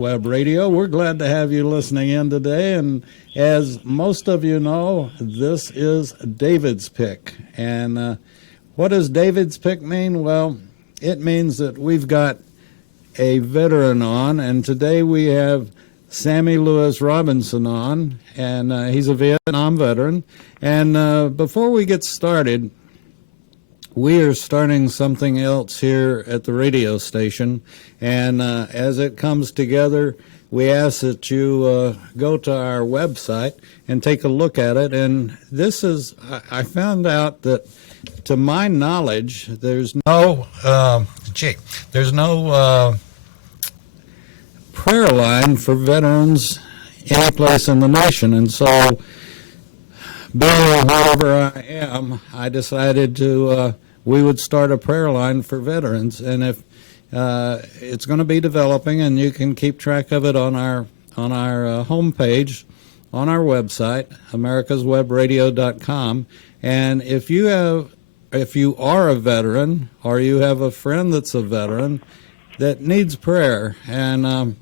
Web Radio. We're glad to have you listening in today. And as most of you know, this is David's Pick. And what does David's Pick mean? Well, it means that we've got a veteran on, and today we have Sammy Robinson on, and he's a Vietnam veteran. And before we get started, we are starting something else here at the radio station, and as it comes together, we ask that you go to our website and take a look at it. And this is, I found out that, to my knowledge, there's no prayer line for veterans any place in the nation. And so, being wherever I am, I decided to we would start a prayer line for veterans, and if it's going to be developing, and you can keep track of it on our homepage, on our website, americaswebradio.com. And if you are a veteran, or you have a friend that's a veteran that needs prayer, and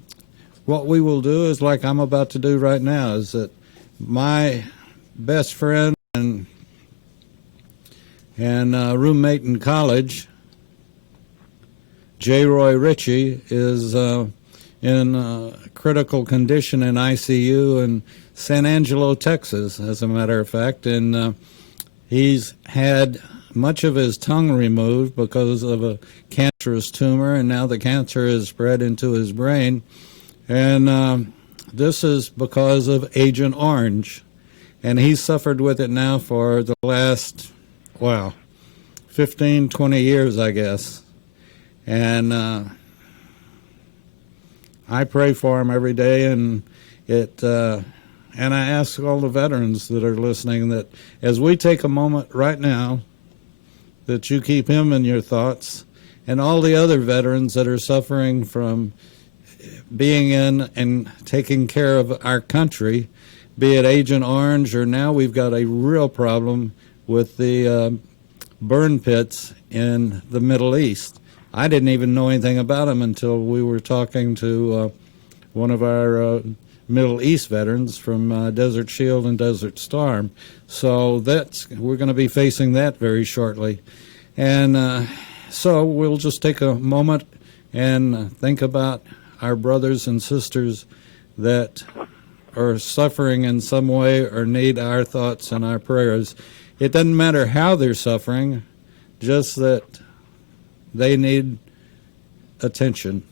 what we will do is, like I'm about to do right now, is that my best friend and roommate in college, J. Roy Ritchie, is in critical condition in ICU in San Angelo, Texas, as a matter of fact. And he's had much of his tongue removed because of a cancerous tumor, and now the cancer has spread into his brain. And this is because of Agent Orange. And he's suffered with it now for the last, 15, 20 years, I guess. And I pray for him every day, and I ask all the veterans that are listening that as we take a moment right now, that you keep him in your thoughts, and all the other veterans that are suffering from being in and taking care of our country, be it Agent Orange, or now we've got a real problem with the burn pits in the Middle East. I didn't even know anything about them until we were talking to one of our Middle East veterans from Desert Shield and Desert Storm. So we're going to be facing that very shortly. And so we'll just take a moment and think about our brothers and sisters that are suffering in some way or need our thoughts and our prayers. It doesn't matter how they're suffering, just that they need attention,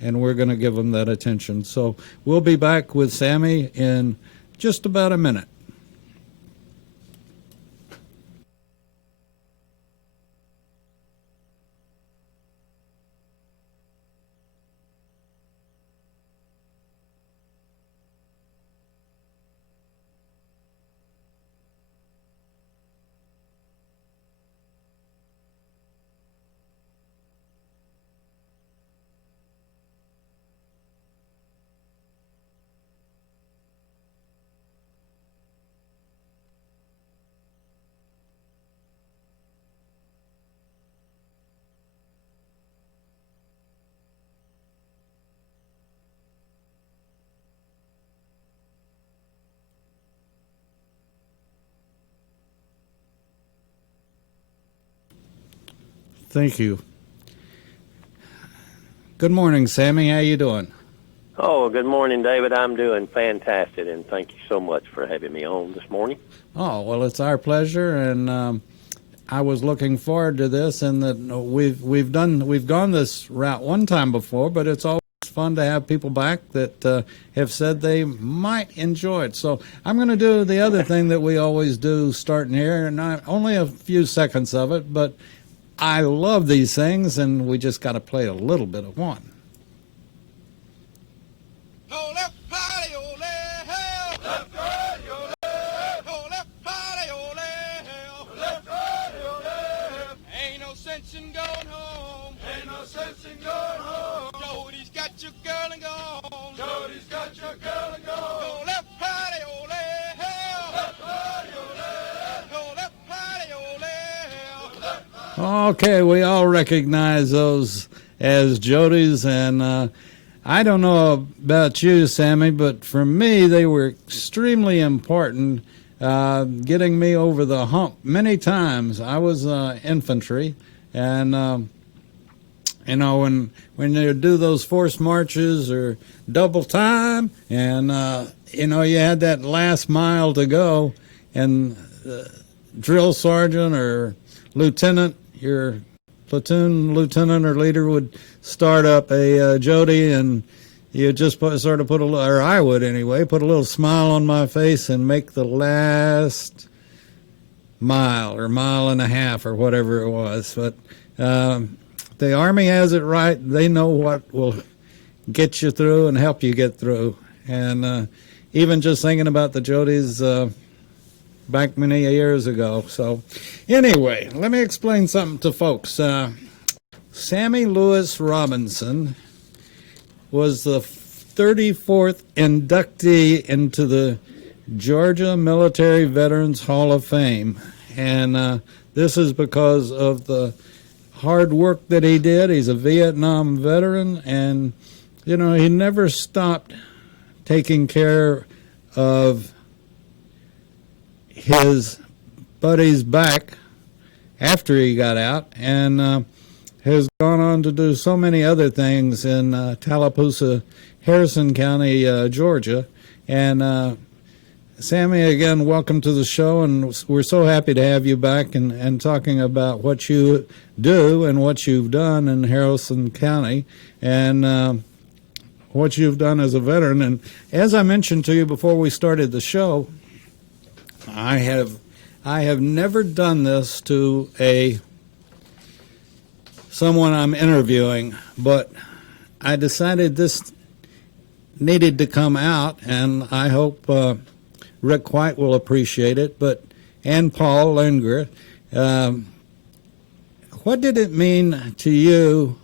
and we're going to give them that attention. So we'll be back with Sammy in just about a minute. Thank you. Good morning, Sammy. How you doing? Oh, good morning, David. I'm doing fantastic, and thank you so much for having me on this morning. Oh, well, it's our pleasure, and I was looking forward to this, and that we've gone this route one time before, but it's always fun to have people back that have said they might enjoy it. So I'm going to do the other thing that we always do starting here, and only a few seconds of it, but I love these things, and we just got to play a little bit of one. Ain't no sense in going home. Ain't no sense in going home. Jody's got your girl and gone. Jody's got your girl and gone. Oh, left party, ole, hell. Left party, ole. Oh, left party, ole. Okay, we all recognize those as Jody's, and I don't know about you, Sammy, but for me, they were extremely important, getting me over the hump many times. I was infantry, and you know, when you do those forced marches or double time, and you know, you had that last mile to go, and drill sergeant or lieutenant, your platoon lieutenant or leader would start up a Jody, and you just sort of put a, or I would anyway, put a little smile on my face and make the last mile or mile and a half or whatever it was. But the Army has it right. They know what will get you through and help you get through. And even just thinking about the Jodies back many years ago. So anyway, let me explain something to folks. Sammy Lewis Robinson was the 34th inductee into the Georgia Military Veterans Hall of Fame. And this is because of the hard work that he did. He's a Vietnam veteran, and, you know, he never stopped taking care of his buddies back after he got out, and has gone on to do so many other things in Tallapoosa, Harrison County, Georgia. And Sammy, again, welcome to the show, and we're so happy to have you back and talking about what you do and what you've done in Harrison County, and what you've done as a veteran. And as I mentioned to you before we started the show, I have never done this to someone I'm interviewing, but I decided this needed to come out, and I hope Rick White will appreciate it, and Paul Linger. What did it mean to you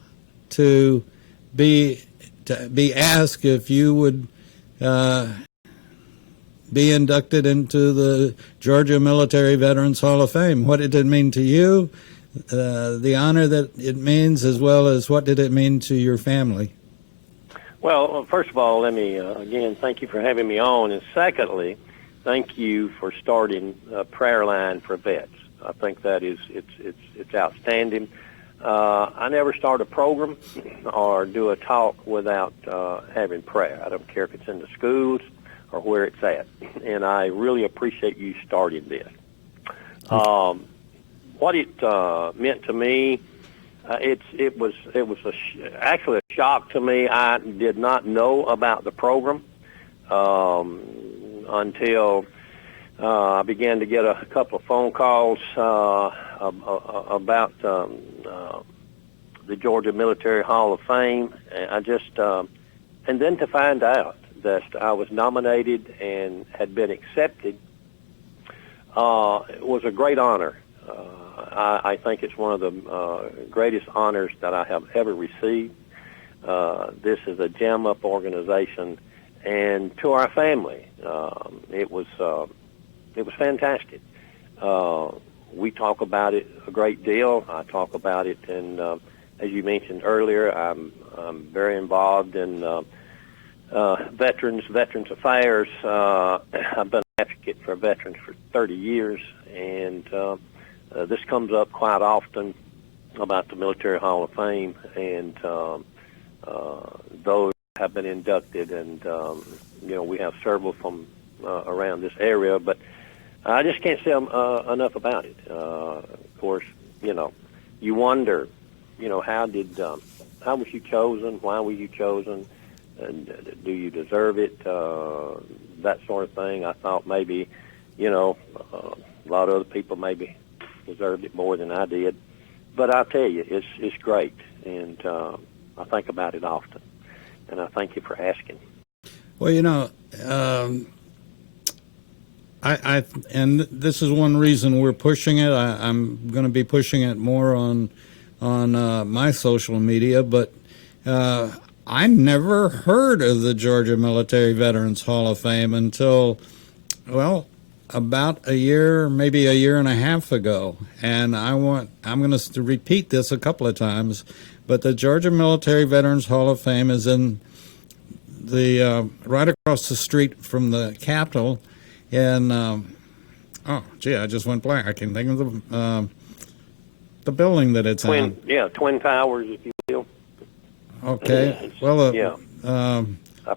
to be asked if you would be inducted into the Georgia Military Veterans Hall of Fame? What did it mean to you, the honor that it means, as well as what did it mean to your family? Well, first of all, let me again thank you for having me on, and secondly, thank you for starting a prayer line for vets. I think that it's outstanding. I never start a program or do a talk without having prayer. I don't care if it's in the schools or where it's at, and I really appreciate you starting this. What it meant to me, it was actually a shock to me. I did not know about the program until I began to get a couple of phone calls about the Georgia Military Hall of Fame. And then to find out that I was nominated and had been accepted was a great honor. I think it's one of the greatest honors that I have ever received. This is a jam-up organization, and to our family, it was fantastic. We talk about it a great deal. I talk about it, and as you mentioned earlier, I'm very involved in veterans affairs. I've been an advocate for veterans for 30 years, and this comes up quite often about the Military Hall of Fame, and those have been inducted, and we have several from around this area, but I just can't say enough about it. Of course, you wonder, how was you chosen? Why were you chosen? And do you deserve it? That sort of thing. I thought maybe, a lot of other people maybe deserved it more than I did. But I'll tell you, it's great, and I think about it often. And I thank you for asking. Well, and this is one reason we're pushing it. I'm going to be pushing it more on my social media, but I never heard of the Georgia Military Veterans Hall of Fame until, about a year, maybe a year and a half ago. And I'm going to repeat this a couple of times, but the Georgia Military Veterans Hall of Fame is in right across the street from the Capitol, and oh, gee, I just went blank. I can't think of the building that it's in. Twin Towers, if you will. Okay. Well,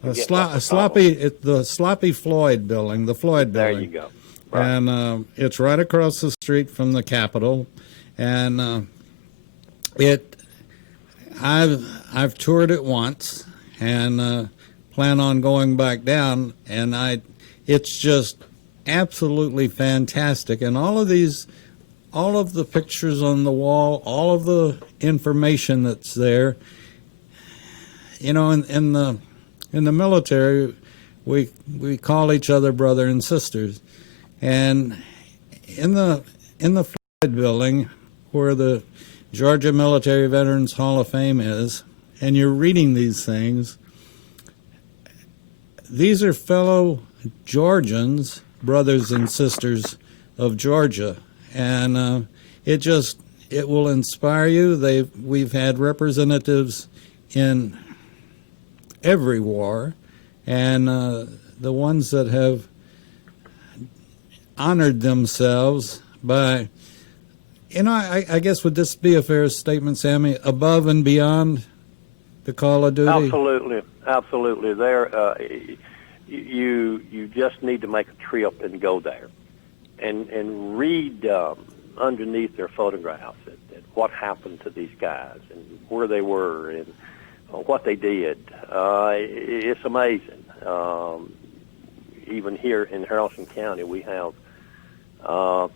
the Sloppy Floyd building, the Floyd building. There you go. Right. And it's right across the street from the Capitol, and I've toured it once, and plan on going back down, and it's just absolutely fantastic, and all of the pictures on the wall, all of the information that's there. You know, in the military, we call each other brother and sisters, and in the Floyd building, where the Georgia Military Veterans Hall of Fame is, and you're reading these things. These are fellow Georgians, brothers and sisters of Georgia, and it will inspire you. We've had representatives in every war, and the ones that have honored themselves by, you know, I guess, would this be a fair statement, Sammy, above and beyond the call of duty? Absolutely. There, you just need to make a trip and go there, and read underneath their photographs at what happened to these guys and where they were and what they did. It's amazing. Even here in Haralson County, we have, I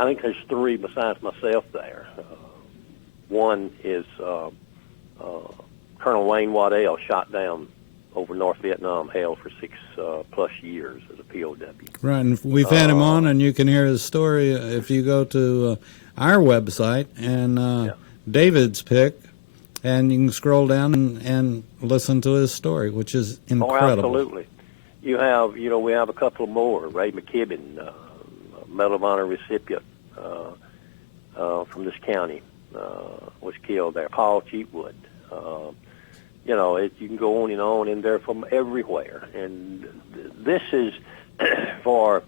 think there's three besides myself there. One is Colonel Wayne Waddell, shot down over North Vietnam, held for 6+ years as a POW. Right, and we've had him on, and you can hear his story if you go to our website and David's pick, and you can scroll down and listen to his story, which is incredible. Oh, absolutely. We have a couple more. Ray McKibben, Medal of Honor recipient from this county, was killed there. Paul Cheatwood. You can go on, and they're from everywhere. And this is for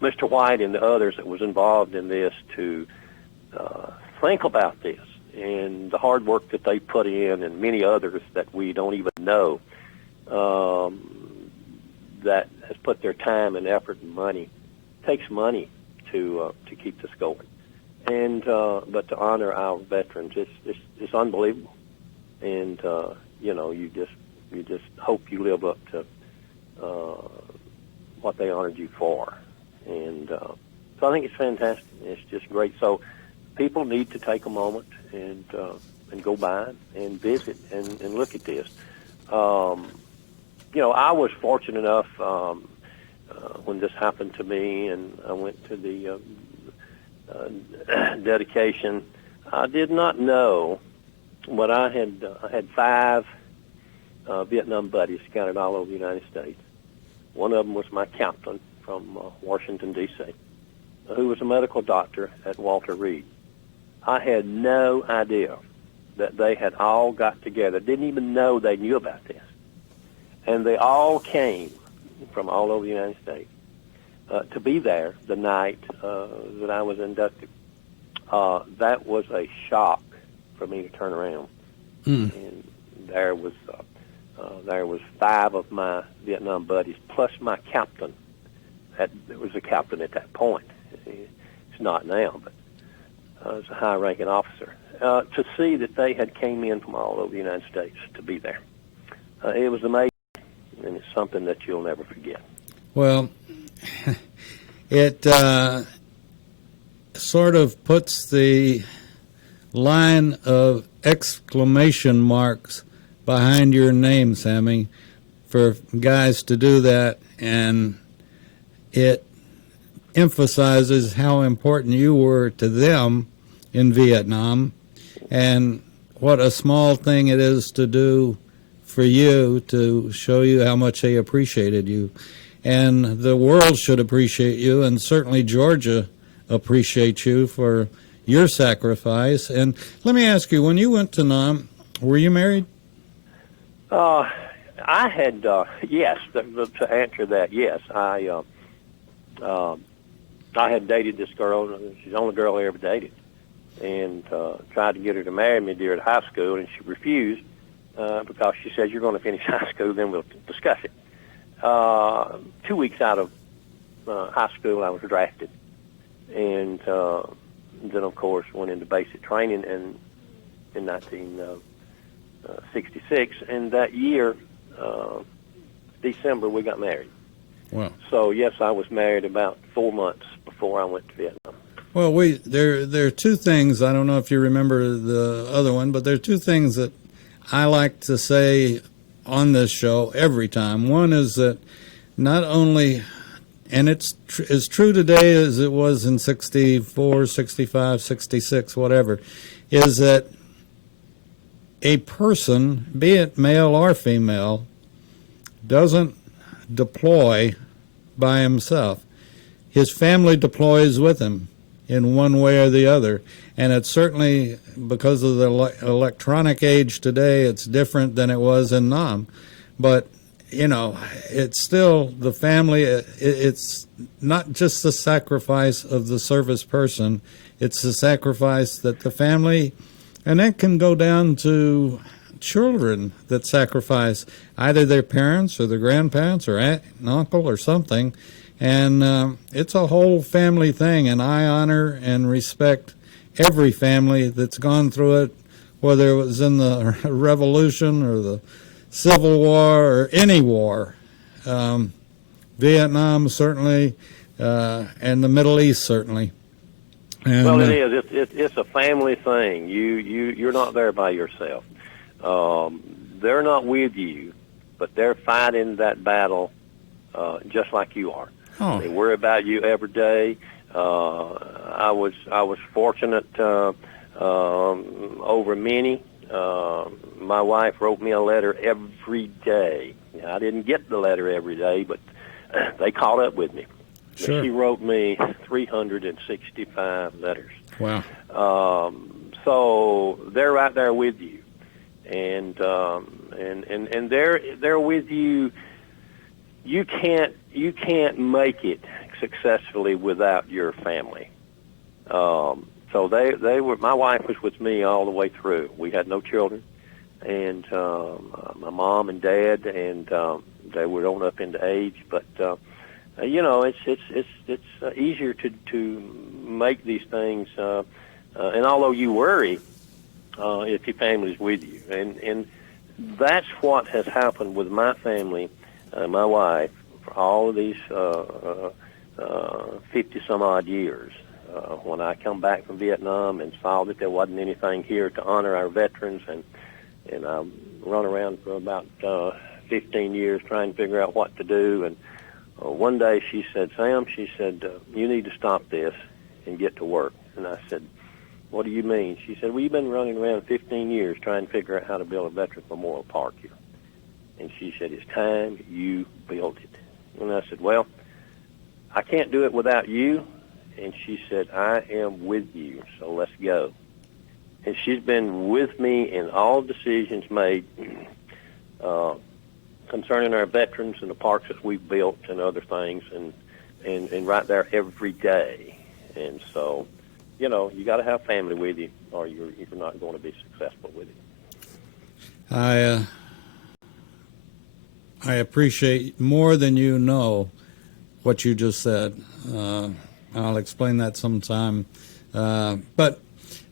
Mr. White and the others that was involved in this to think about this and the hard work that they put in, and many others that we don't even know that has put their time and effort and money. It takes money to keep this going, and but to honor our veterans, it's unbelievable. And you just hope you live up to what they honored you for, and so I think it's fantastic. It's just great. So people need to take a moment and go by and visit and look at this. I was fortunate enough when this happened to me, and I went to the dedication. I did not know. But I had 5 Vietnam buddies scattered all over the United States. One of them was my captain from Washington, D.C., who was a medical doctor at Walter Reed. I had no idea that they had all got together, didn't even know they knew about this. And they all came from all over the United States to be there the night that I was inducted. That was a shock for me to turn around, and there was 5 of my Vietnam buddies plus my captain. There was a captain at that point. It's not now, but was a high-ranking officer. To see that they had came in from all over the United States to be there, it was amazing, and it's something that you'll never forget. Well, it sort of puts the line of exclamation marks behind your name, Sammy, for guys to do that, and it emphasizes how important you were to them in Vietnam, and what a small thing it is to do for you to show you how much they appreciated you. And the world should appreciate you, and certainly Georgia appreciates you for your sacrifice. And let me ask you, when you went to Nam, were you married? I had, yes, to answer that, yes. I had dated this girl. She's the only girl I ever dated, and tried to get her to marry me during high school, and she refused because she said, "You're going to finish high school, then we'll discuss it." 2 weeks out of high school, I was drafted, and then, of course, went into basic training in 1966, and that year, December, we got married. Wow. So, yes, I was married about 4 months before I went to Vietnam. Well, there are two things. I don't know if you remember the other one, but there are two things that I like to say on this show every time. One is that not only, and it's as true today as it was in 64, 65, 66, whatever, is that a person, be it male or female, doesn't deploy by himself. His family deploys with him in one way or the other. And it's certainly, because of the electronic age today, it's different than it was in Nam. But, you know, it's still the family. It's not just the sacrifice of the service person. It's the sacrifice that the family, and that can go down to children that sacrifice either their parents or their grandparents or aunt and uncle or something. And it's a whole family thing, and I honor and respect every family that's gone through it, whether it was in the Revolution or the Civil War or any war. Vietnam certainly, and the Middle East certainly. And, well, it is. It's a family thing. You're not there by yourself. They're not with you, but they're fighting that battle just like you are. Oh. They worry about you every day. I was fortunate over many. My wife wrote me a letter every day. I didn't get the letter every day, but they caught up with me. Sure. She wrote me 365 letters. Wow. So they're right there with you, and they're with you. You can't make it successfully without your family. So they were. My wife was with me all the way through. We had no children, and my mom and dad, and they were on up into age. But you know, it's easier to make these things. And although you worry, if your family's with you, and that's what has happened with my family, my wife, for all of these 50 some odd years. When I come back from Vietnam and saw that there wasn't anything here to honor our veterans, and I run around for about 15 years trying to figure out what to do. And one day she said, "Sam," she said, "you need to stop this and get to work." And I said, "What do you mean?" She said, "Well, you've been running around 15 years trying to figure out how to build a Veterans Memorial Park here." And she said, "It's time you built it." And I said, "Well, I can't do it without you." And she said, "I am with you, so let's go." And she's been with me in all decisions made concerning our veterans and the parks that we've built and other things, and right there every day. And so, you know, you got to have family with you, or you're not going to be successful with it. I appreciate more than you know what you just said. I'll explain that sometime. But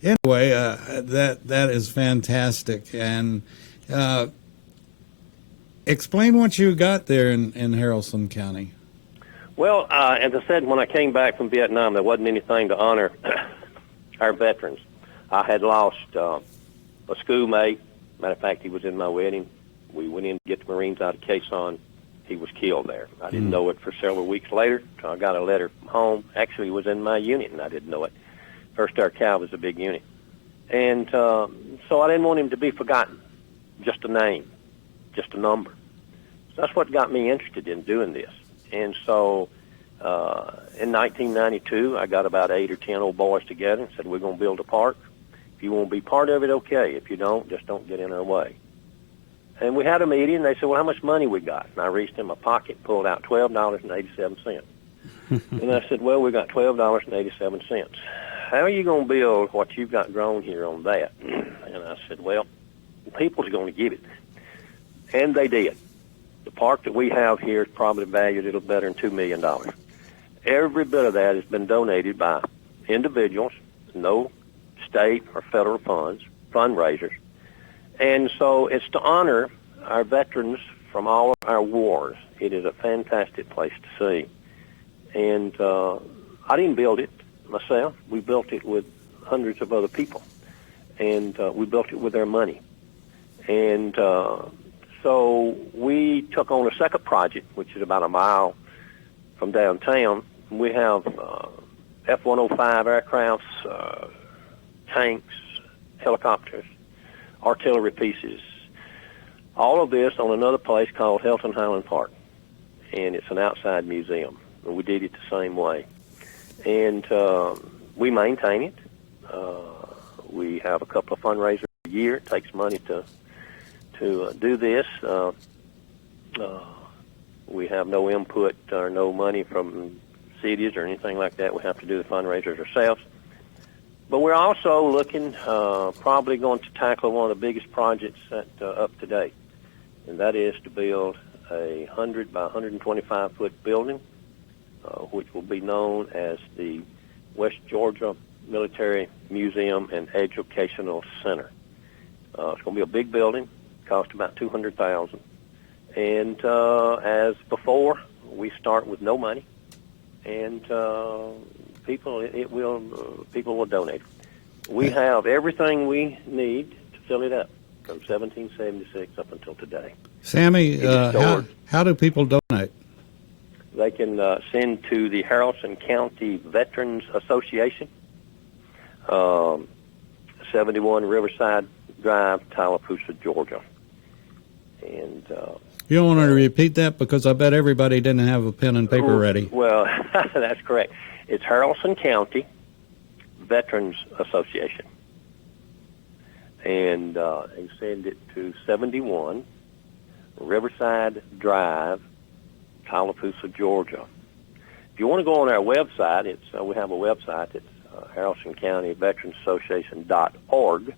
anyway, that is fantastic. And explain what you got there in Haralson County. Well, as I said, when I came back from Vietnam, there wasn't anything to honor our veterans. I had lost a schoolmate. Matter of fact, he was in my wedding. We went in to get the Marines out of Quezon. He was killed there. I didn't know it for several weeks later. I got a letter from home. Actually, he was in my unit, and I didn't know it. First Air Cal was a big unit. And so I didn't want him to be forgotten. Just a name, just a number. So that's what got me interested in doing this. And so in 1992, I got about 8 or 10 old boys together and said, "We're going to build a park. If you want to be part of it, okay. If you don't, just don't get in our way." And we had a meeting, and they said, well, how much money we got? And I reached in my pocket, pulled out $12.87. And I said, well, we got $12.87. How are you going to build what you've got grown here on that? And I said, well, people's going to give it. And they did. The park that we have here is probably valued a little better than $2 million. Every bit of that has been donated by individuals, no state or federal funds, fundraisers. And so it's to honor our veterans from all of our wars. It is a fantastic place to see. And I didn't build it myself. We built it with hundreds of other people. And we built it with their money. And so we took on a second project, which is about a mile from downtown. We have F-105 aircrafts, tanks, helicopters, artillery pieces, all of this on another place called Hilton Highland Park. And it's an outside museum. And we did it the same way. And we maintain it. We have a couple of fundraisers a year. It takes money to do this. We have no input or no money from cities or anything like that. We have to do the fundraisers ourselves. But we're also looking, probably going to tackle one of the biggest projects up to date, and that is to build a 100 by 125-foot building, which will be known as the West Georgia Military Museum and Educational Center. It's going to be a big building, cost about $200,000, and as before, we start with no money, and people will donate. We have everything we need to fill it up from 1776 up until today. Sammy, how do people donate? They can send to the Haralson County Veterans Association, 71 Riverside Drive, Tallapoosa, Georgia. And you don't want to repeat that because I bet everybody didn't have a pen and paper ready. Well, that's correct. It's Haralson County Veterans Association. And they send it to 71 Riverside Drive, Tallapoosa, Georgia. If you want to go on our website, we have a website. It's Haralson County Veterans Association.org,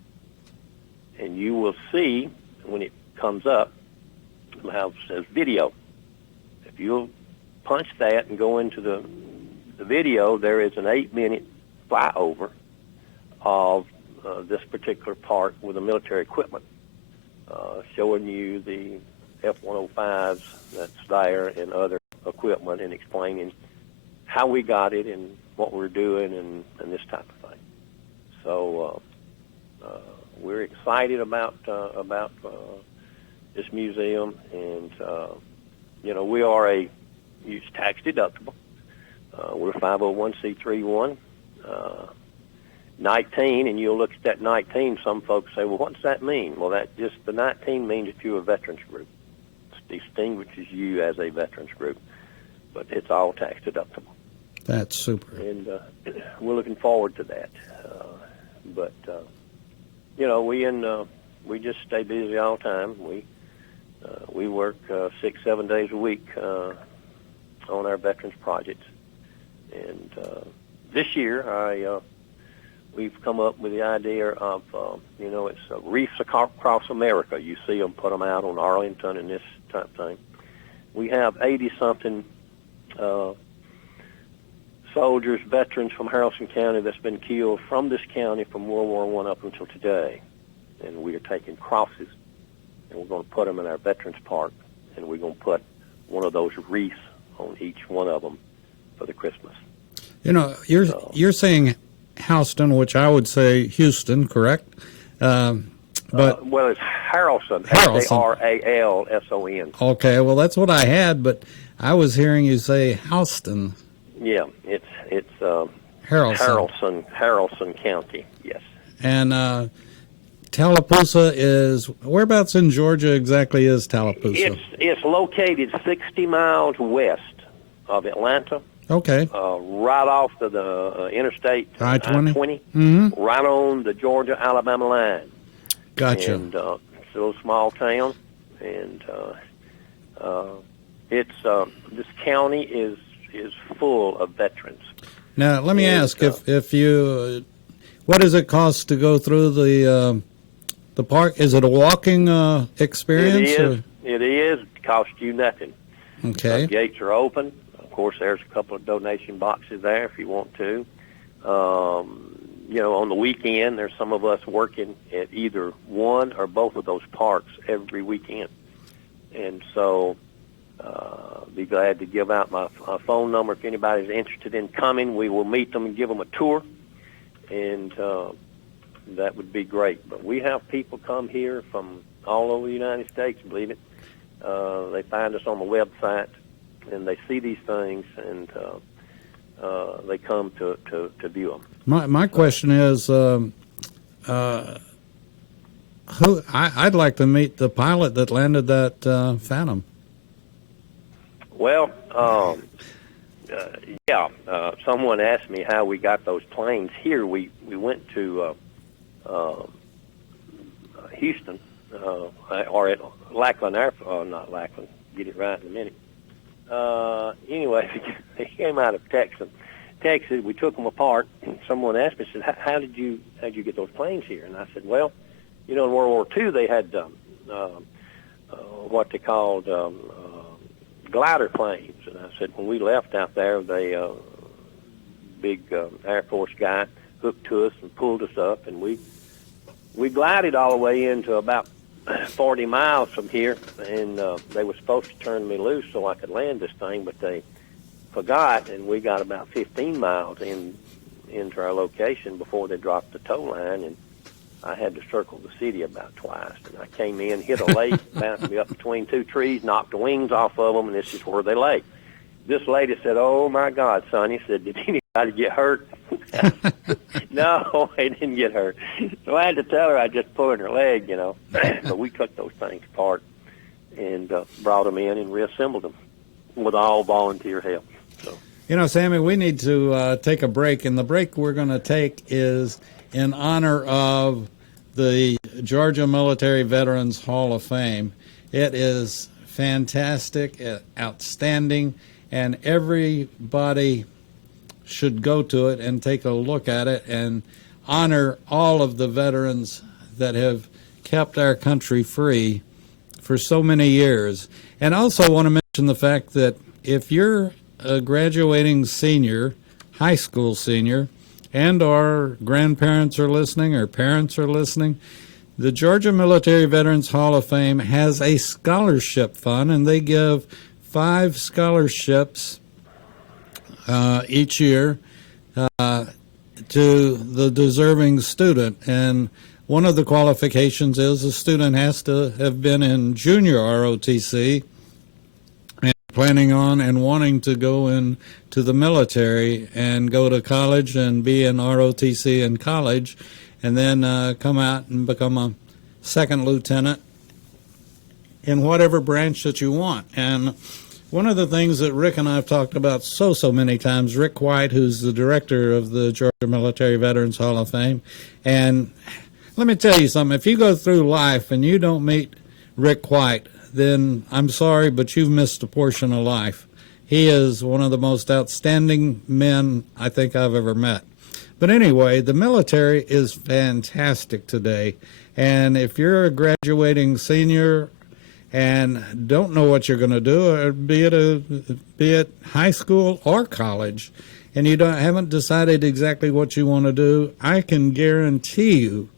and you will see when it comes up, it says video. If you'll punch that and go into the video, there is an 8-minute flyover of this particular park with the military equipment, showing you the F-105s that's there and other equipment, and explaining how we got it and what we're doing and this type of thing. So we're excited about this museum, and we are it's tax deductible. We're 501c3-1. 19, and you'll look at that 19, some folks say, well, what does that mean? Well, the 19 means that you're a veterans group. It distinguishes you as a veterans group, but it's all tax deductible. That's super. And we're looking forward to that. We just stay busy all the time. We work 6-7 days a week on our veterans projects. And this year, we've come up with the idea of, it's reefs across America. You see them, put them out on Arlington and this type of thing. We have 80-something soldiers, veterans from Haralson County that's been killed from this county from World War I up until today. And we are taking crosses, and we're going to put them in our Veterans Park, and we're going to put one of those wreaths on each one of them for the Christmas. You're saying Houston, which I would say Houston, correct? But it's Haralson, Haralson. Okay, well that's what I had, but I was hearing you say Houston. Yeah, it's Haralson County. Yes. And Tallapoosa is whereabouts in Georgia exactly is Tallapoosa? It's located 60 miles west of Atlanta. Okay. Right off of the interstate I-20, mm-hmm. Right on the Georgia-Alabama line. Gotcha. And it's a little small town, and this county is full of veterans. Now, let me ask, if you, what does it cost to go through the park? Is it a walking experience? It is. It costs you nothing. Okay. The gates are open. Of course, there's a couple of donation boxes there if you want to. On the weekend, there's some of us working at either one or both of those parks every weekend. And so be glad to give out my phone number if anybody's interested in coming. We will meet them and give them a tour, and that would be great. But we have people come here from all over the United States, believe it. They find us on the website, and they see these things, and they come to view them. My question is, I'd like to meet the pilot that landed that Phantom. Well, someone asked me how we got those planes here. We went to Houston, or at Lackland not Lackland, get it right in a minute. Anyway, they came out of Texas. We took them apart. Someone asked me, said, how'd you get those planes here? And I said, well, in World War II, they had what they called glider planes. And I said, when we left out there, they big Air Force guy hooked to us and pulled us up, and we glided all the way into about 40 miles from here, and they were supposed to turn me loose so I could land this thing, but they forgot, and we got about 15 miles into our location before they dropped the tow line, and I had to circle the city about twice. And I came in, hit a lake, bounced me up between two trees, knocked the wings off of them, and this is where they lay. This lady said, "Oh, my God, Sonny," said, "did anybody get hurt?" No, they didn't get hurt. So I had to tell her I just pulled her leg, But we took those things apart and brought them in and reassembled them with all volunteer help. So. Sammy, we need to take a break, and the break we're going to take is in honor of the Georgia Military Veterans Hall of Fame. It is fantastic, outstanding, and everybody should go to it and take a look at it and honor all of the veterans that have kept our country free for so many years. And I also want to mention the fact that if you're a graduating senior, high school senior, and our grandparents are listening or parents are listening, the Georgia Military Veterans Hall of Fame has a scholarship fund, and they give 5 scholarships each year to the deserving student. And one of the qualifications is the student has to have been in junior ROTC and planning on and wanting to go into the military and go to college and be in ROTC in college, and then come out and become a second lieutenant in whatever branch that you want. And one of the things that Rick and I have talked about so many times, Rick White, who's the director of the Georgia Military Veterans Hall of Fame, and let me tell you something, if you go through life and you don't meet Rick White, then I'm sorry, but you've missed a portion of life. He is one of the most outstanding men I think I've ever met. But anyway, the military is fantastic today. And if you're a graduating senior and don't know what you're going to do, be it high school or college, and you haven't decided exactly what you want to do, I can guarantee you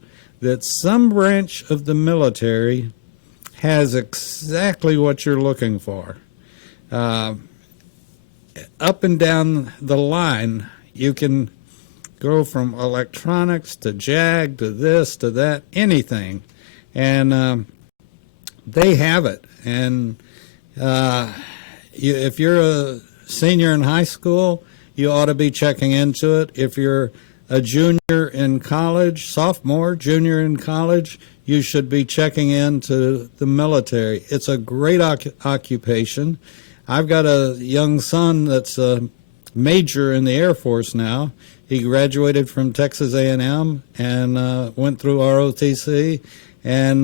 that some branch of the military has exactly what you're looking for. Up and down the line, you can go from electronics to JAG to this to that, anything. And they have it. And if you're a senior in high school, you ought to be checking into it. If you're a junior in college, sophomore, junior in college, you should be checking into the military. It's a great occupation. I've got a young son that's a major in the Air Force now. He graduated from Texas A&M and went through ROTC and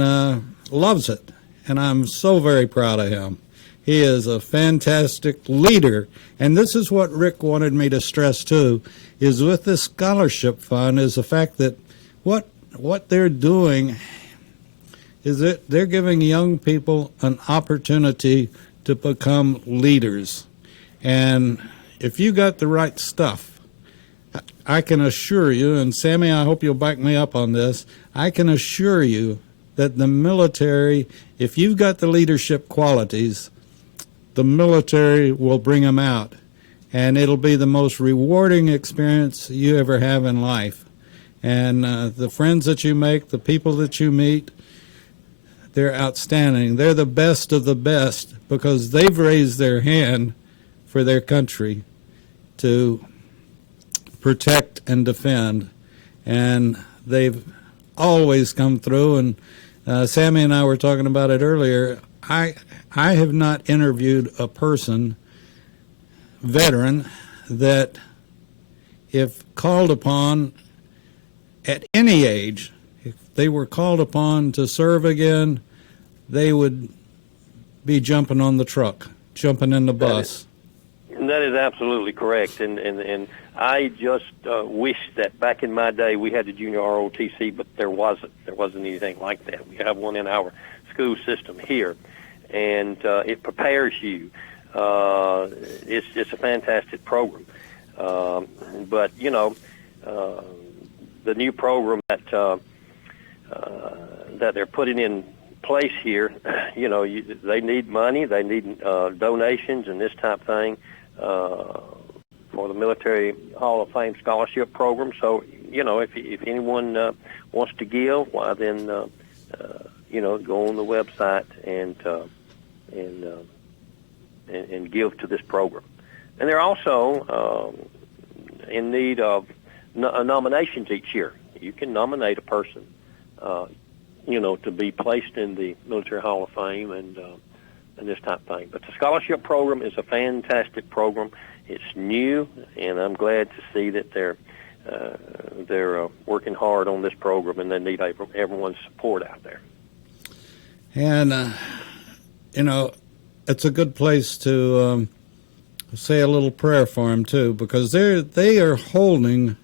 loves it. and I'm so very proud of him. He is a fantastic leader, and this is what Rick wanted me to stress too, is with this scholarship fund is the fact that what they're doing is that they're giving young people an opportunity to become leaders. And if you got the right stuff, I can assure you, and Sammy, I hope you'll back me up on this, I can assure you that the military, if you've got the leadership qualities, the military will bring them out. And it'll be the most rewarding experience you ever have in life. And the friends that you make, the people that you meet, they're outstanding. They're the best of the best because they've raised their hand for their country to protect and defend. And they've always come through. And Sammy and I were talking about it earlier. I have not interviewed a veteran, that if called upon at any age, if they were called upon to serve again, they would be jumping on the truck, jumping in the bus. That is absolutely correct. And I just wish that back in my day we had the junior ROTC, but there wasn't anything like that. We have one in our school system here, and it prepares you. It's a fantastic program. But, you know, the new program that they're putting in place here, you know, they need money, they need donations and this type of thing for the Military Hall of Fame scholarship program. So, you know, if anyone wants to give, why then, you know, go on the website and give to this program. And they're also in need of nominations each year. You can nominate a person, you know, to be placed in the Military Hall of Fame and this type of thing. But the scholarship program is a fantastic program. It's new, and I'm glad to see that they're working hard on this program, and they need everyone's support out there. And, you know, it's a good place to say a little prayer for them too, because they are holding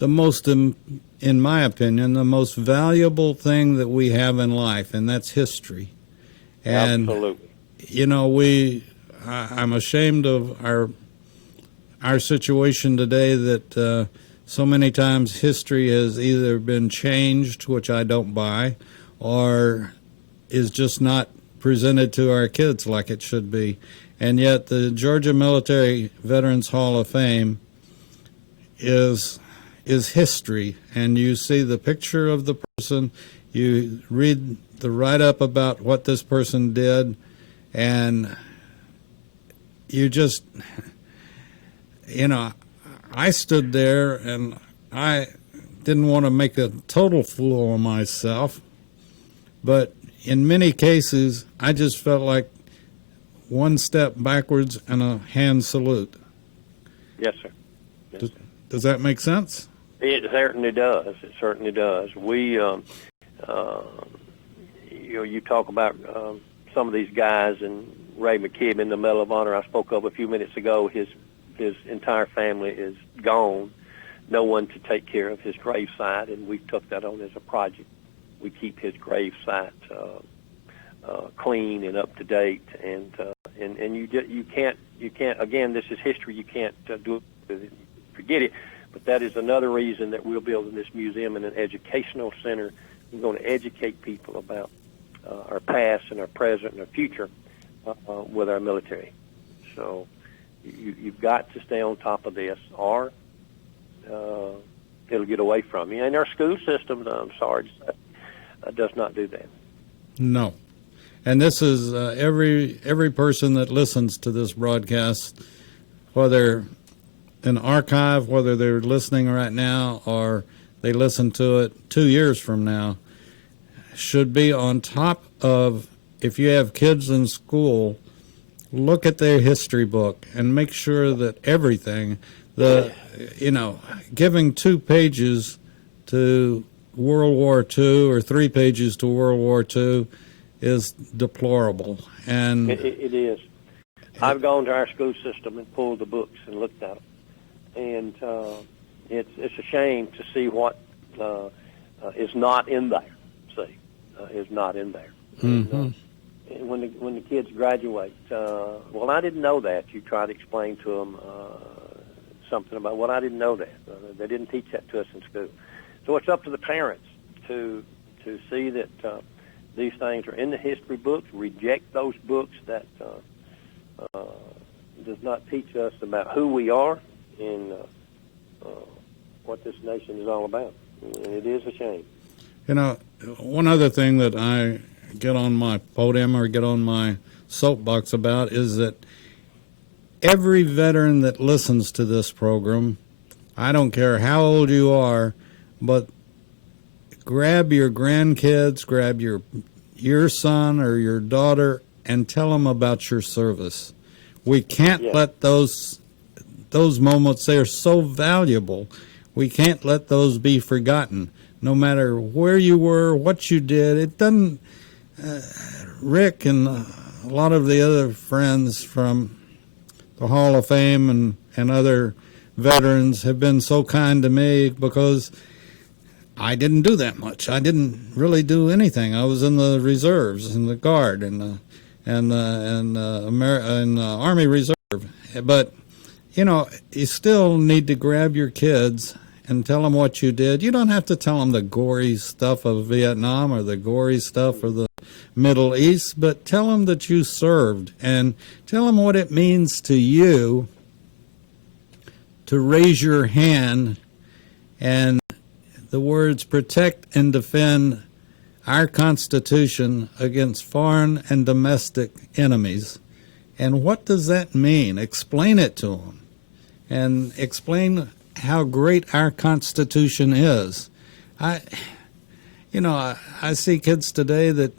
the most, in my opinion, the most valuable thing that we have in life, and that's history. And, absolutely. You know, I'm ashamed of our situation today that so many times history has either been changed, which I don't buy, or is just not presented to our kids like it should be. And yet the Georgia Military Veterans Hall of Fame is history, and you see the picture of the person, you read the write-up about what this person did, and you just, you know, I stood there and I didn't want to make a total fool of myself, but in many cases, I just felt like one step backwards and a hand salute. Yes, sir. Yes, sir. Does that make sense? It certainly does. It certainly does. We, you know, you talk about some of these guys, and Ray McKibben in the Medal of Honor I spoke of a few minutes ago. His entire family is gone. No one to take care of his gravesite, and we took that on as a project. We keep his gravesite clean and up to date, and you can't again, this is history. You can't do it, forget it. But that is another reason that we're building this museum and an educational center. We're going to educate people about our past and our present and our future with our military. So you've got to stay on top of this, or it'll get away from you. And our school system, I'm sorry, does not do that. No. And this is every person that listens to this broadcast, whether an archive, whether they're listening right now or they listen to it 2 years from now, should be on top of, if you have kids in school, look at their history book and make sure that everything, giving 2 pages to World War II or 3 pages to World War II is deplorable. And It is. I've gone to our school system and pulled the books and looked at them, and it's a shame to see what is not in there. Is not in there. And when the kids graduate, well, I didn't know that. You try to explain to them something about, well, I didn't know that. They didn't teach that to us in school. So it's up to the parents to see that these things are in the history books, reject those books that does not teach us about who we are and what this nation is all about. And it is a shame. You know, one other thing that I get on my podium or get on my soapbox about is that every veteran that listens to this program, I don't care how old you are, but grab your grandkids, grab your son or your daughter, and tell them about your service. We can't let those moments, they are so valuable, we can't let those be forgotten. No matter where you were, what you did, it doesn't. Rick and a lot of the other friends from the Hall of Fame and other veterans have been so kind to me because I didn't do that much. I didn't really do anything. I was in the reserves, in the Guard, and Army Reserve. But you know, you still need to grab your kids and tell them what you did. You don't have to tell them the gory stuff of Vietnam or the gory stuff of the Middle East, but tell them that you served and tell them what it means to you to raise your hand and the words protect and defend our Constitution against foreign and domestic enemies. And what does that mean? Explain it to them and explain how great our Constitution is. I see kids today that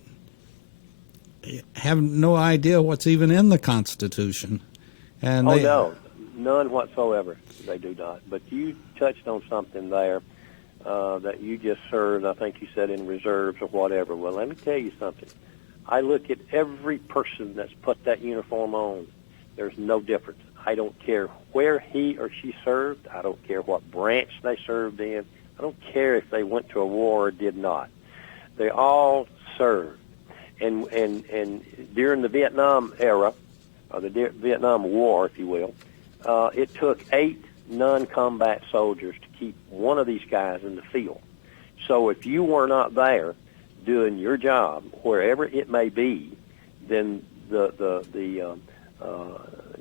have no idea what's even in the Constitution. And no, none whatsoever. They do not. But you touched on something there that you just served, I think you said in reserves or whatever. Well, let me tell you something. I look at every person that's put that uniform on. There's no difference. I don't care where he or she served. I don't care what branch they served in. I don't care if they went to a war or did not. They all served. And during the Vietnam era, or the Vietnam War, if you will, it took 8 non-combat soldiers to keep one of these guys in the field. So if you were not there doing your job, wherever it may be, then the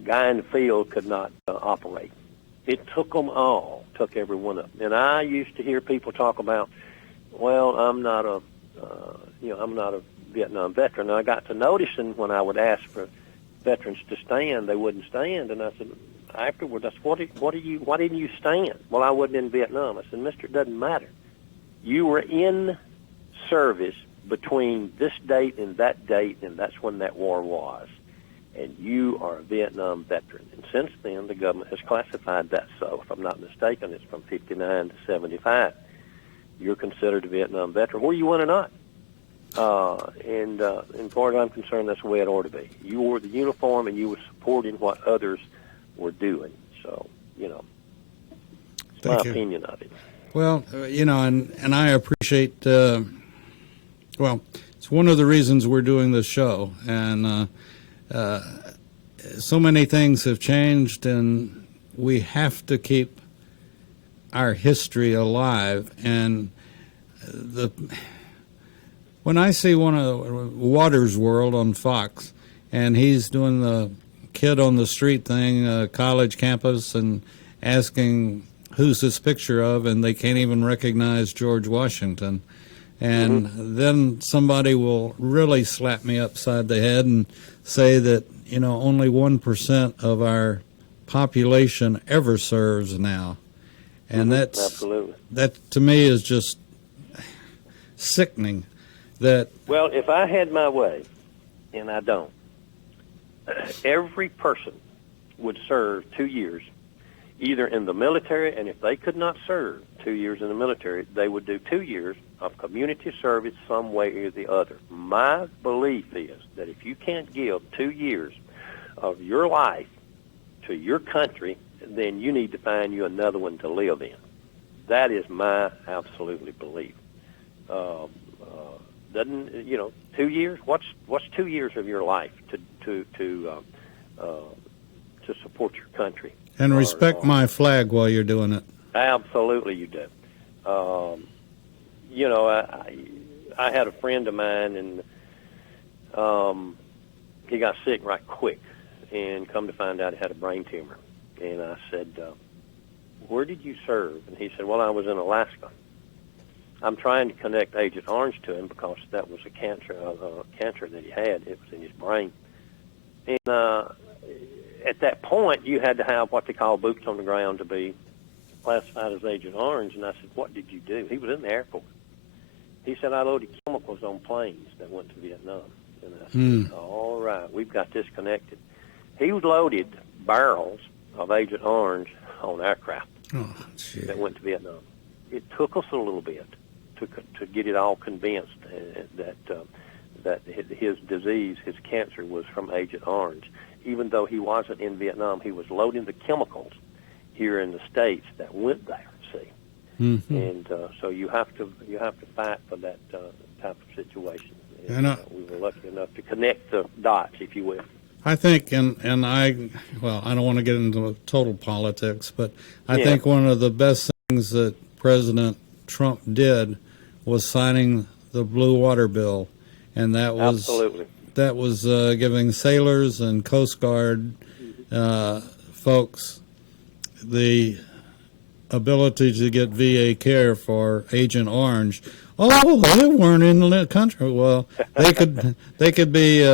guy in the field could not operate. It took them all, took every one of them. And I used to hear people talk about, well, I'm not a Vietnam veteran. And I got to noticing when I would ask for veterans to stand, they wouldn't stand. And I said, afterwards, I said, why didn't you stand? Well, I wasn't in Vietnam. I said, mister, it doesn't matter. You were in service between this date, and that's when that war was. And you are a Vietnam veteran. And since then, the government has classified that so. If I'm not mistaken, it's from 59 to 75. You're considered a Vietnam veteran, whether you want or not. And as far as I'm concerned, that's the way it ought to be. You wore the uniform, and you were supporting what others were doing. So, it's my opinion of it. Well, and I appreciate, it's one of the reasons we're doing this show. And so many things have changed, and we have to keep our history alive. And when I see one of Waters' World on Fox, and he's doing the kid on the street thing, college campus, and asking who's this picture of, and they can't even recognize George Washington. And then somebody will really slap me upside the head and say that, only 1% of our population ever serves now. And absolutely. That to me is just sickening. Well, if I had my way, and I don't, every person would serve 2 years either in the military, and if they could not serve 2 years in the military, they would do 2 years of community service some way or the other. My belief is that if you can't give 2 years of your life to your country, then you need to find you another one to live in. That is my absolutely belief. Doesn't 2 years? What's 2 years of your life to support your country? And respect my flag while you're doing it. Absolutely, you do. I had a friend of mine, and he got sick right quick, and come to find out he had a brain tumor. And I said, where did you serve? And he said, well, I was in Alaska. I'm trying to connect Agent Orange to him because that was a cancer that he had. It was in his brain. And at that point, you had to have what they call boots on the ground to be classified as Agent Orange. And I said, what did you do? He was in the Air Force. He said, I loaded chemicals on planes that went to Vietnam. And I said, all right, we've got this connected. He loaded barrels of Agent Orange on aircraft that went to Vietnam. It took us a little bit to get it all convinced that his disease, his cancer, was from Agent Orange. Even though he wasn't in Vietnam, he was loading the chemicals here in the States that went there. See, and so you have to fight for that type of situation. And we were lucky enough to connect the dots, if you will. I think, and I don't want to get into total politics, but I think one of the best things that President Trump did was signing the Blue Water Bill, and that was giving sailors and Coast Guard folks the ability to get VA care for Agent Orange. Oh, they weren't in the country. Well, they could be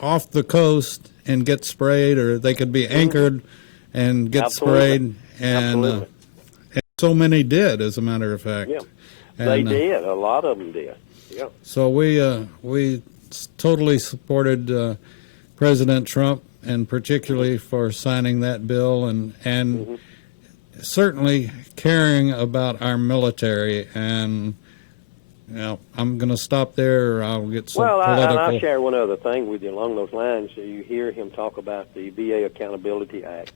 off the coast and get sprayed, or they could be anchored and get sprayed, and so many did, as a matter of fact. Yeah, and, they did. A lot of them did. Yeah. So we totally supported President Trump, and particularly for signing that bill, and certainly caring about our military. And I'm going to stop there, or I'll get some political. I'll share one other thing with you along those lines. You hear him talk about the VA Accountability Act.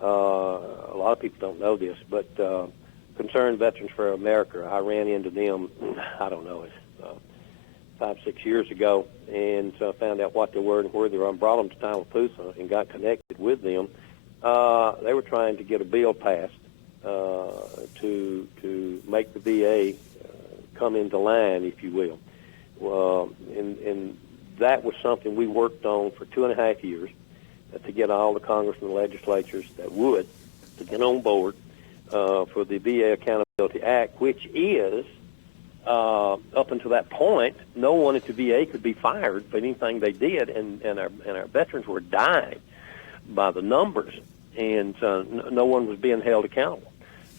A lot of people don't know this, but Concerned Veterans for America, I ran into them, I don't know, 5-6 years ago, and so I found out what they were and where they were. I brought them to Tallapoosa and got connected with them. They were trying to get a bill passed to make the VA come into line, if you will. And that was something we worked on for 2.5 years to get all the congressmen and legislatures that would to get on board for the VA Accountability Act, which is, up until that point, no one at the VA could be fired for anything they did, and our veterans were dying by the numbers, and no one was being held accountable.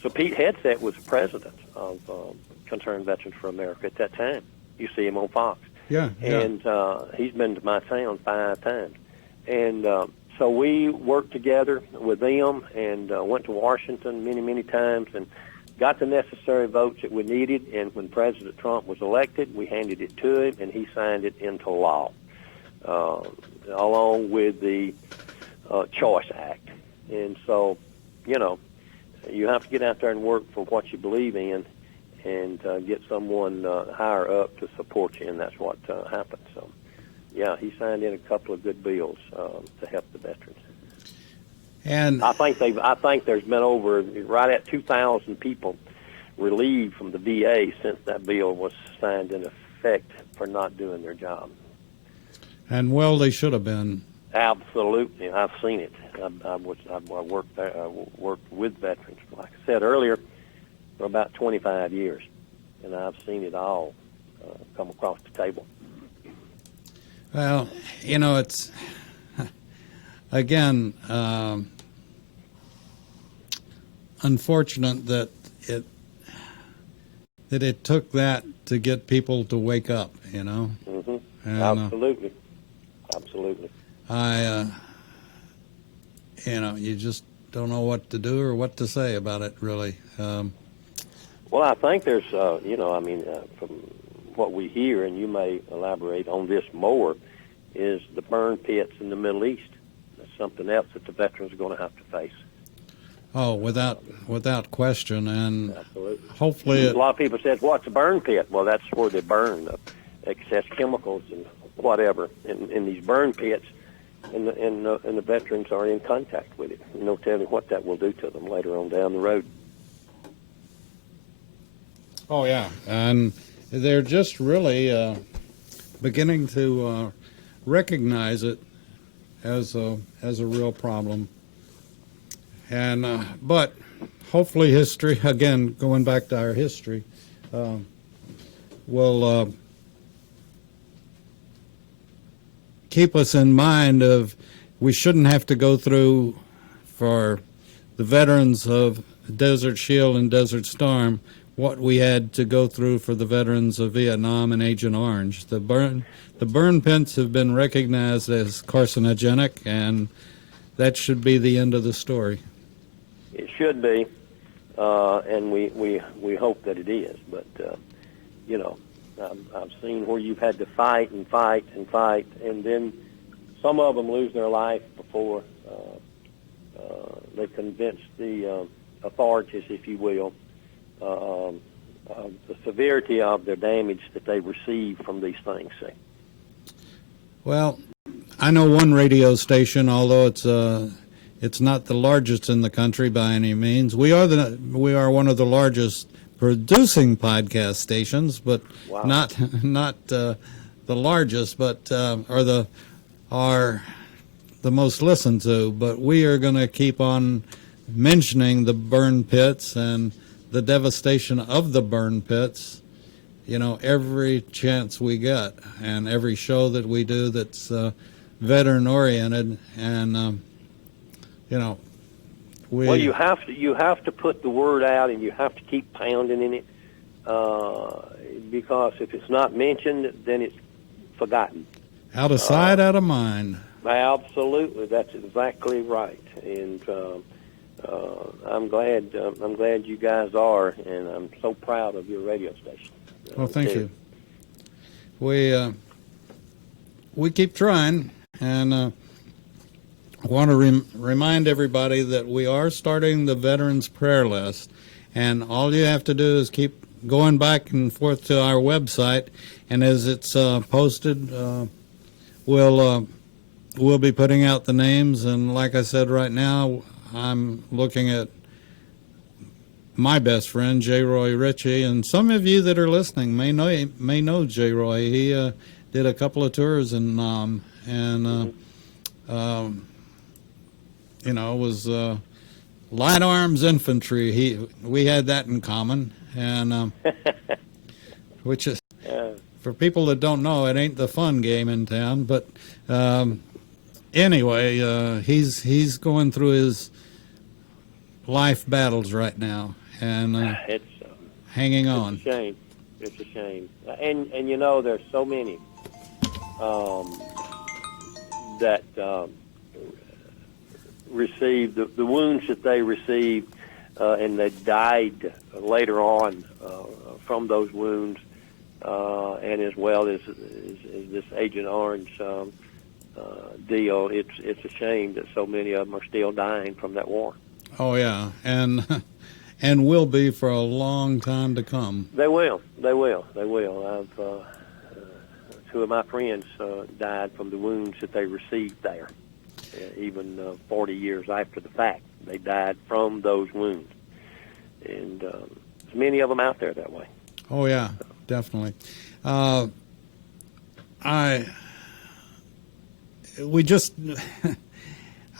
So Pete Hegseth was the president of Concerned Veterans for America at that time. You see him on Fox. Yeah. And he's been to my town 5 times. And so we worked together with them and went to Washington many, many times and got the necessary votes that we needed. And when President Trump was elected, we handed it to him, and he signed it into law, along with the Choice Act. And so, you have to get out there and work for what you believe in, and get someone higher up to support you, and that's what happened. So, yeah, he signed in a couple of good bills to help the veterans. And I think there's been over right at 2,000 people relieved from the VA since that bill was signed in effect for not doing their job. And they should have been. Absolutely, I've seen it. I worked there, worked with veterans, like I said earlier, for about 25 years, and I've seen it all come across the table. Well, it's again unfortunate that it took that to get people to wake up. Mm-hmm. And, absolutely. you just don't know what to do or what to say about it, really. Well, I think there's, from what we hear, and you may elaborate on this more, is the burn pits in the Middle East. That's something else that the veterans are going to have to face. Oh, without question, and Absolutely. hopefully A lot of people said, "What's a burn pit?" Well, that's where they burn excess chemicals and whatever in these burn pits, and the veterans are in contact with it. No telling what that will do to them later on down the road. Oh yeah, and they're just really beginning to recognize it as a real problem. And but hopefully history, again, going back to our history, will keep us in mind of we shouldn't have to go through, for the veterans of Desert Shield and Desert Storm, what we had to go through for the veterans of Vietnam and Agent Orange. The burn pits have been recognized as carcinogenic, and that should be the end of the story. It should be, and we hope that it is. But I've seen where you've had to fight and fight and fight, and then some of them lose their life before they convince the authorities, if you will, the severity of their damage that they receive from these things. See? Well, I know one radio station, although it's not the largest in the country by any means. We are one of the largest producing podcast stations, but wow. not the largest, but are the most listened to. But we are going to keep on mentioning the burn pits and the devastation of the burn pits, every chance we get, and every show that we do that's veteran oriented, and well, you have to put the word out, and you have to keep pounding in it, because if it's not mentioned, then it's forgotten. Out of sight, out of mind. Absolutely, that's exactly right, and I'm glad you guys are, and I'm so proud of your radio station. Well, thank you. We keep trying, and I want to remind everybody that we are starting the Veterans Prayer List, and all you have to do is keep going back and forth to our website, and as it's posted, we'll be putting out the names, and like I said, right now I'm looking at my best friend, J. Roy Ritchie, and some of you that are listening may know J. Roy. He did a couple of tours in Nam, and was light arms infantry. We had that in common, and which is, for people that don't know, it ain't the fun game in town. But anyway, he's going through his life battles right now, and it's hanging on. It's a shame. It's a shame. And there's so many that received the wounds that they received, and they died later on from those wounds, and as well as this Agent Orange deal. It's a shame that so many of them are still dying from that war. Oh yeah, and will be for a long time to come. They will. I've two of my friends died from the wounds that they received there. Even 40 years after the fact, they died from those wounds, and there's many of them out there that way. Oh yeah, definitely. I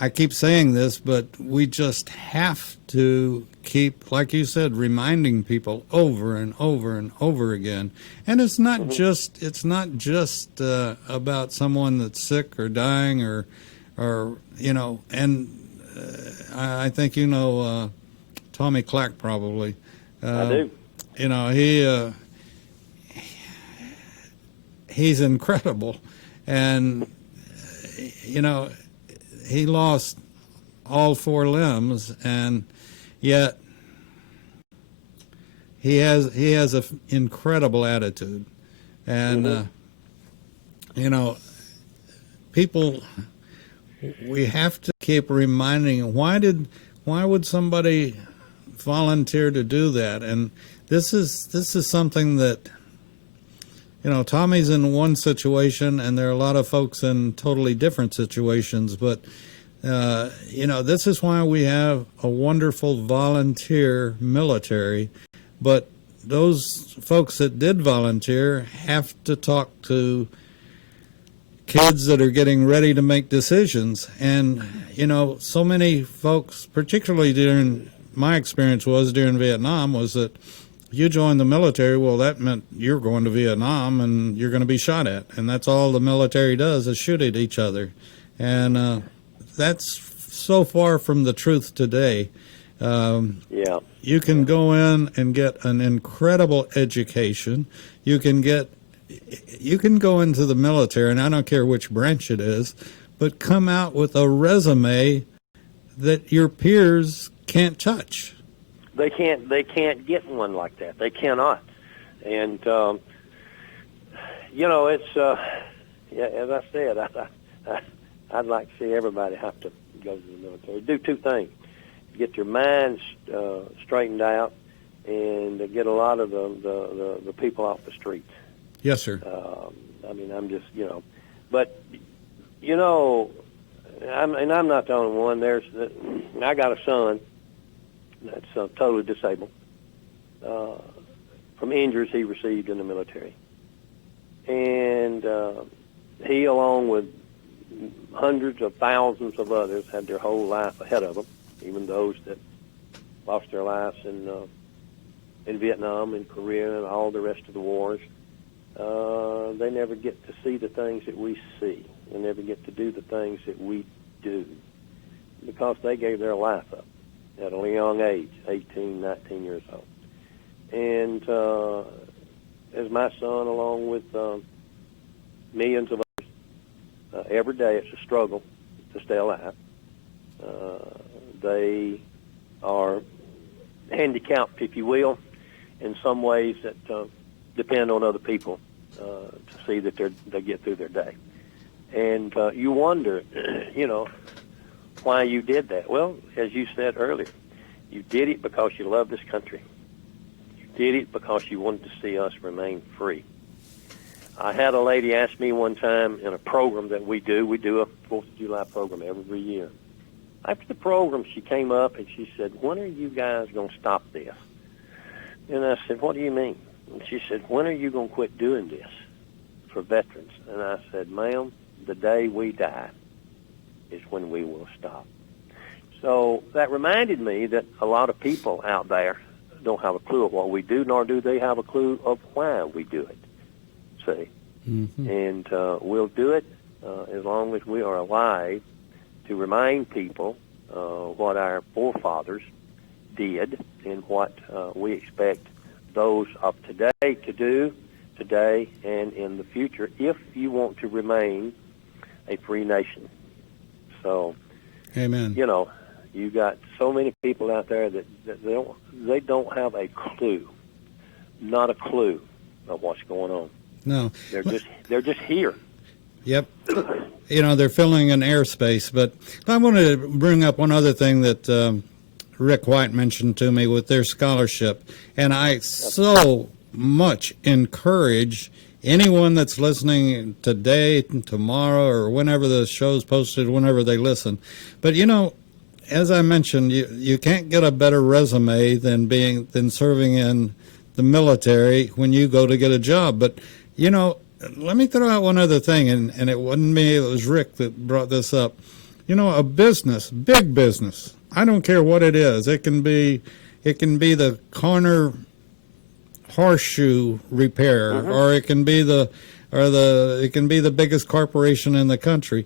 keep saying this, but we just have to keep, like you said, reminding people over and over and over again. And it's not just about someone that's sick or dying or and I think Tommy Clack probably. I do. He's incredible, and he lost all four limbs, and yet he has an incredible attitude. And you know, people, we have to keep reminding, why would somebody volunteer to do that? And this is something that, you know, Tommy's in one situation, and there are a lot of folks in totally different situations. But, you know, this is why we have a wonderful volunteer military. But those folks that did volunteer have to talk to kids that are getting ready to make decisions. And, you know, so many folks, particularly during my experience was during Vietnam, was that you join the military, well, that meant you're going to Vietnam and you're going to be shot at. And that's all the military does, is shoot at each other. And that's so far from the truth today. Yeah. You can go in and get an incredible education. You can go into the military, and I don't care which branch it is, but come out with a resume that your peers can't touch. They can't get one like that. They cannot. And you know, it's yeah, as I said, I'd like to see everybody have to go to the military. Do two things: get your minds straightened out, and get a lot of the people off the streets. Yes, sir. I mean, I'm just, you know, but you know, I'm not the only one. I got a son that's totally disabled from injuries he received in the military, and he, along with hundreds of thousands of others, had their whole life ahead of them. Even those that lost their lives in Vietnam and Korea and all the rest of the wars. They never get to see the things that we see. They never get to do the things that we do because they gave their life up at a young age, 18, 19 years old. And as my son, along with millions of others, every day it's a struggle to stay alive. They are handicapped, if you will, in some ways that depend on other people to see that they get through their day. And you wonder, you know, why you did that. Well, as you said earlier, you did it because you love this country. You did it because you wanted to see us remain free. I had a lady ask me one time in a program that we do a 4th of July program every year. After the program, she came up and she said, "When are you guys going to stop this?" And I said, "What do you mean?" And she said, "When are you going to quit doing this for veterans?" And I said, "Ma'am, the day we die is when we will stop." So that reminded me that a lot of people out there don't have a clue of what we do, nor do they have a clue of why we do it. See? Mm-hmm. And we'll do it as long as we are alive to remind people what our forefathers did and what we expect those of today to do today and in the future if you want to remain a free nation. So, amen. You know, you got so many people out there that they don't have a clue, not a clue of what's going on. No, they're just here. Yep. You know, they're filling an airspace. But I wanted to bring up one other thing that Rick White mentioned to me with their scholarship. And I so much encourage anyone that's listening today, tomorrow, or whenever the show's posted, whenever they listen. But, you know, as I mentioned, you can't get a better resume than serving in the military when you go to get a job. But, you know, let me throw out one other thing, and it wasn't me, it was Rick that brought this up. You know, a business, big business, I don't care what it is. It can be the corner horseshoe repair, or it can be the biggest corporation in the country.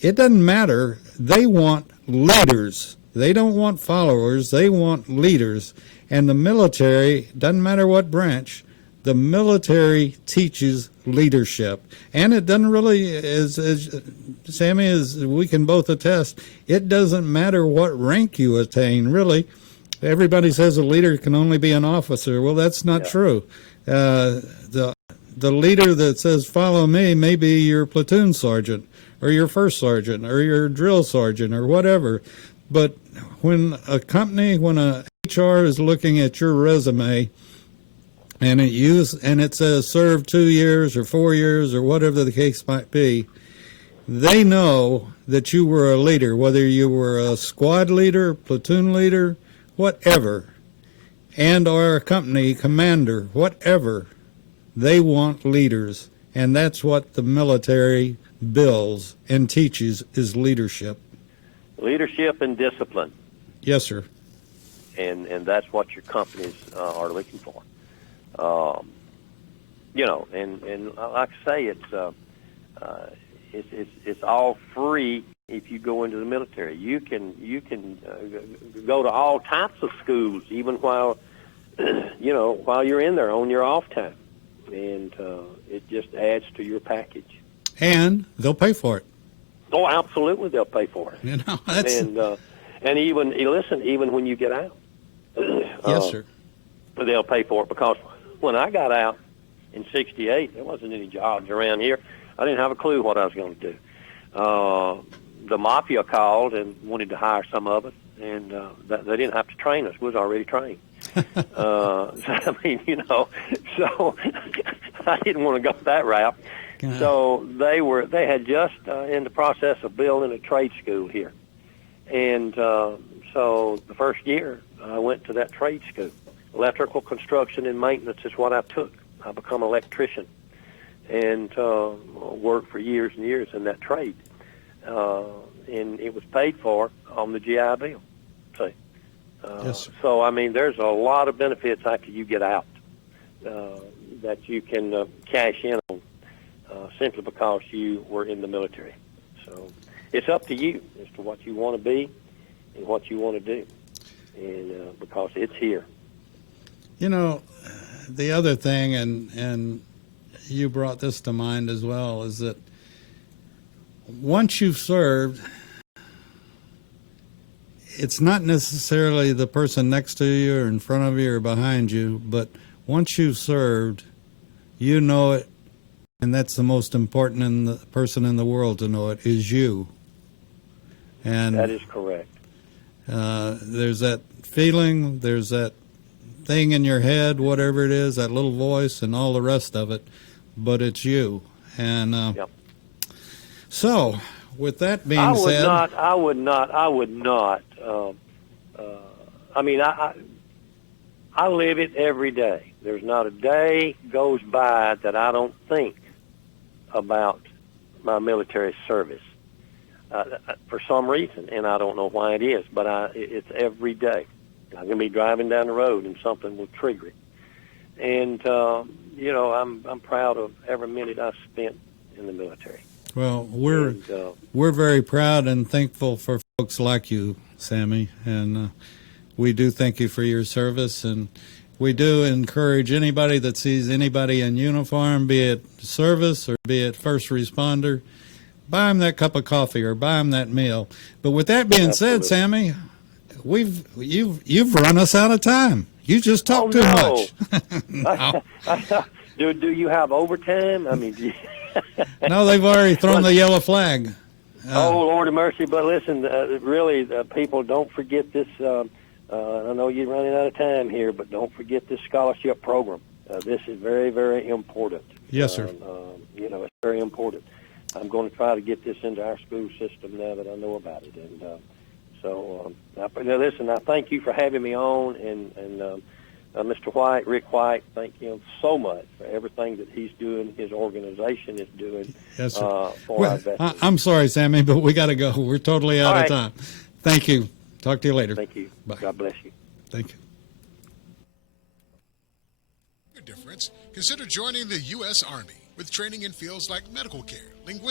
It doesn't matter. They want leaders. They don't want followers. They want leaders. And the military, doesn't matter what branch, The military teaches leadership, and it doesn't really, as Sammy, as we can both attest, it doesn't matter what rank you attain, really. Everybody says a leader can only be an officer. Well, that's not true. The leader that says, follow me, may be your platoon sergeant or your first sergeant or your drill sergeant or whatever. But when a company, when a HR is looking at your resume and it says serve 2 years or 4 years or whatever the case might be, they know that you were a leader, whether you were a squad leader, platoon leader, whatever, and or a company commander, whatever. They want leaders, and that's what the military builds and teaches is leadership. Leadership and discipline. Yes, sir. And that's what your companies are looking for. And like I say, it's all free if you go into the military. You can go to all types of schools, even while you're in there on your off time, and it just adds to your package. And they'll pay for it. Oh, absolutely, they'll pay for it. You know, that's... And even when you get out, yes, sir, they'll pay for it, because when I got out in '68, there wasn't any jobs around here. I didn't have a clue what I was going to do. The mafia called and wanted to hire some of us, and they didn't have to train us. We was already trained. So I didn't want to go that route. So they had just in the process of building a trade school here. And so the first year I went to that trade school. Electrical construction and maintenance is what I took. I become an electrician and worked for years and years in that trade. And it was paid for on the GI Bill. See? Yes, sir. So, I mean, there's a lot of benefits after you get out that you can cash in on simply because you were in the military. So it's up to you as to what you want to be and what you want to do, and because it's here. You know, the other thing, and you brought this to mind as well, is that once you've served, it's not necessarily the person next to you or in front of you or behind you, but once you've served, you know it, and that's the most important person in the world to know it, is you. And that is correct. There's that feeling, there's that thing in your head, whatever it is, that little voice and all the rest of it, but it's you. And yep. So, with that being said, I would not. I mean, I live it every day. There's not a day goes by that I don't think about my military service for some reason, and I don't know why it is, but it's every day. I'm going to be driving down the road and something will trigger it. And, I'm proud of every minute I spent in the military. Well, we're very proud and thankful for folks like you, Sammy, and we do thank you for your service, and we do encourage anybody that sees anybody in uniform, be it service or be it first responder, buy them that cup of coffee or buy them that meal. But with that being said, Sammy, you've run us out of time. You just talk too much. No. Do you have overtime? I mean, no, they've already thrown the yellow flag. Oh, Lord of mercy. But listen, really, people, don't forget this. I know you're running out of time here, but don't forget this scholarship program. This is very, very important. Yes, sir. It's very important. I'm going to try to get this into our school system now that I know about it. And listen, I thank you for having me on, and Mr. White, Rick White, thank him so much for everything that he's doing, his organization is doing. Yes, sir. For our veterans. I'm sorry, Sammy, but we got to go. We're totally out of time. Thank you. Talk to you later. Thank you. Bye. God bless you. Thank you. Difference. Consider joining the U.S. Army with training in fields like medical care, linguistics,